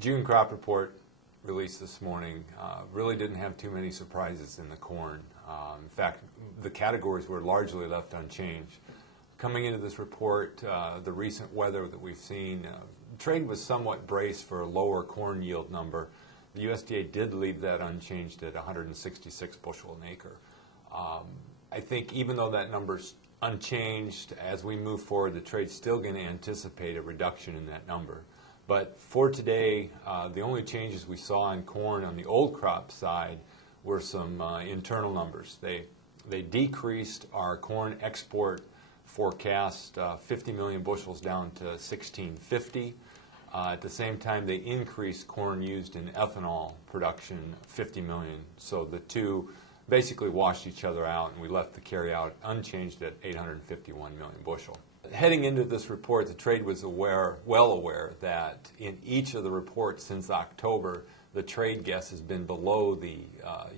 June crop report released this morning really didn't have too many surprises in the corn. In fact, the categories were largely left unchanged. Coming into this report, the recent weather that we've seen, trade was somewhat braced for a lower corn yield number. The USDA did leave that unchanged at 166 bushel an acre. I think even though that number's unchanged, as we move forward, the trade's still going to anticipate a reduction in that number. But for today, the only changes we saw in corn on the old crop side were some internal numbers. They decreased our corn export forecast 50 million bushels down to 1650. At the same time, they increased corn used in ethanol production 50 million. So the two basically washed each other out, and we left the carryout unchanged at 851 million bushel. Heading into this report, the trade was well aware that in each of the reports since October, the trade guess has been below the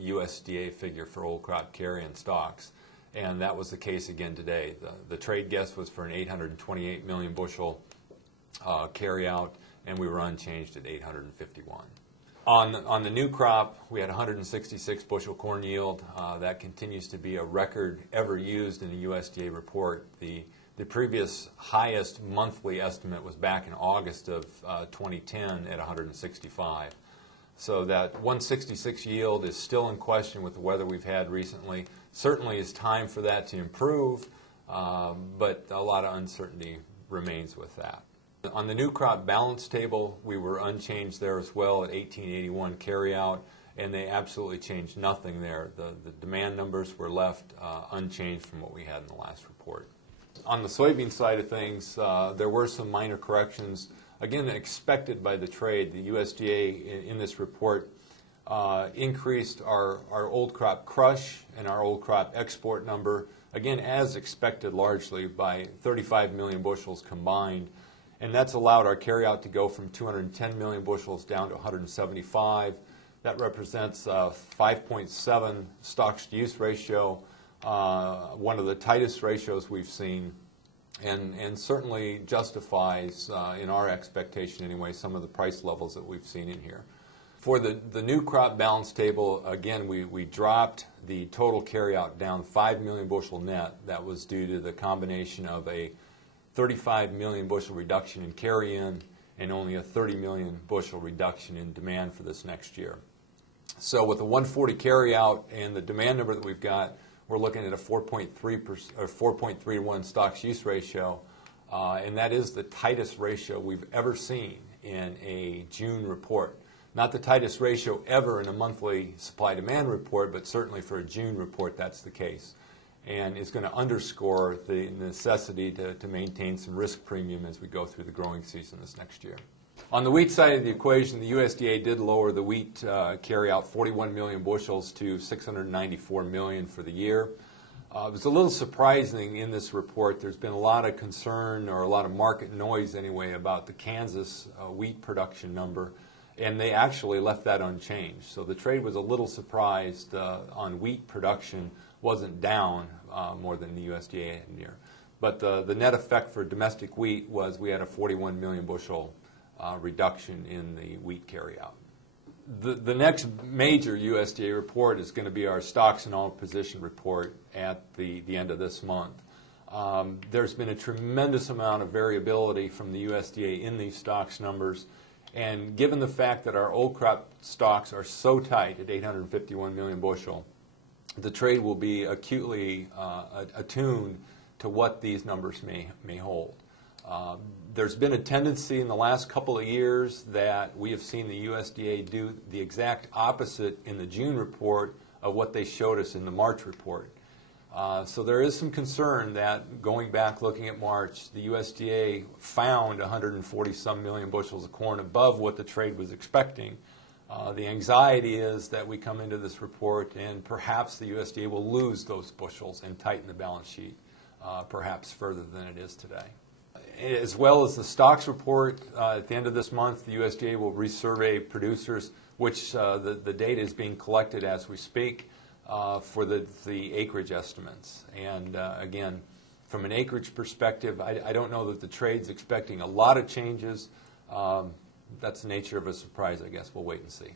USDA figure for old crop carry-in stocks, and that was the case again today. The trade guess was for an 828 million bushel carry-out, and we were unchanged at 851. On the new crop, we had 166 bushel corn yield. That continues to be a record ever used in a USDA report. The previous highest monthly estimate was back in August of 2010 at 165. So that 166 yield is still in question with the weather we've had recently. Certainly it's time for that to improve, but a lot of uncertainty remains with that. On the new crop balance table, we were unchanged there as well at 1881 carryout, and they absolutely changed nothing there. The demand numbers were left unchanged from what we had in the last report. On the soybean side of things, there were some minor corrections, again expected by the trade. The USDA in this report increased our old crop crush and our old crop export number, again as expected largely, by 35 million bushels combined. And that's allowed our carryout to go from 210 million bushels down to 175. That represents a 5.7 stocks-to-use ratio, one of the tightest ratios we've seen, and certainly justifies, in our expectation anyway, some of the price levels that we've seen in here. For the new crop balance table, again, we dropped the total carryout down 5 million bushel net. That was due to the combination of a 35 million bushel reduction in carry-in and only a 30 million bushel reduction in demand for this next year. So with the 140 carryout and the demand number that we've got, we're looking at a 4.3 to 1 stocks-use ratio, and that is the tightest ratio we've ever seen in a June report. Not the tightest ratio ever in a monthly supply-demand report, but certainly for a June report that's the case. And it's going to underscore the necessity to maintain some risk premium as we go through the growing season this next year. On the wheat side of the equation, the USDA did lower the wheat carryout 41 million bushels to 694 million for the year. It was a little surprising in this report. There's been a lot of concern, or a lot of market noise anyway, about the Kansas wheat production number, and they actually left that unchanged. So the trade was a little surprised on wheat production wasn't down more than the USDA had near. But the net effect for domestic wheat was we had a 41 million bushel reduction in the wheat carryout. The next major USDA report is going to be our stocks and all position report at the end of this month. There's been a tremendous amount of variability from the USDA in these stocks numbers, and given the fact that our old crop stocks are so tight at 851 million bushel, the trade will be acutely attuned to what these numbers may hold. There's been a tendency in the last couple of years that we have seen the USDA do the exact opposite in the June report of what they showed us in the March report. So there is some concern that going back looking at March, the USDA found 140-some million bushels of corn above what the trade was expecting. The anxiety is that we come into this report and perhaps the USDA will lose those bushels and tighten the balance sheet perhaps further than it is today. As well as the stocks report, at the end of this month, the USDA will resurvey producers, which the data is being collected as we speak for the acreage estimates. And again, from an acreage perspective, I don't know that the trade's expecting a lot of changes. that's the nature of a surprise, I guess. We'll wait and see.